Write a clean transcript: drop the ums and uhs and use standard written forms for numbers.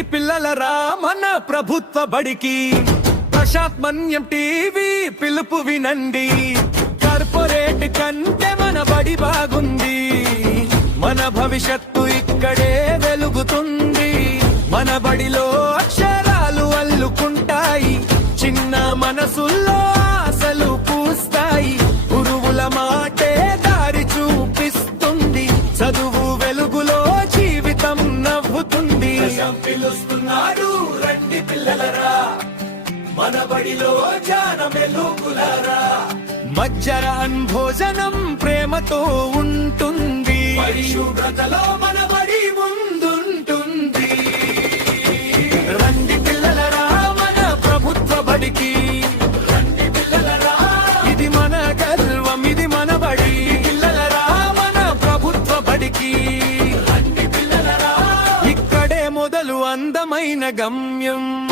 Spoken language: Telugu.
రండి పిల్లలరా మన ప్రభుత్వ బడికి. ప్రశాంతమన్యం టీవీ పిలుపు వినండి. కార్పొరేట్ కంటే మన బడి బాగుంది. మన భవిష్యత్తు ఇక్కడే వెలుగుతుంది. మన బడిలో అక్షరాలు అల్లుకుంటాయి. చిన్న మనసుల్లో ఆశలు పూస్తాయి. గురువుల మాటే దారి చూపిస్తుంది. చదువు వెలుగులో జీవితం నవ్వుతుంది. పిలుస్తున్నాడు రండి పిల్లలరా మన బడిలో జాన వెలుగులరా. మధ్యాహ్న భోజనం ప్రేమతో ఉంటుంది. పరిశుభ్రతలో మన బడి ముందుంటుంది. రండి పిల్లలరా మన ప్రభుత్వ బడికి. రండి పిల్లలరా ఇది మన గర్వం, ఇది మన బడి. పిల్లలరా మన ప్రభుత్వ బడికి. రండి పిల్లలరా ఇక్కడే మొదలు అందమైన గమ్యం.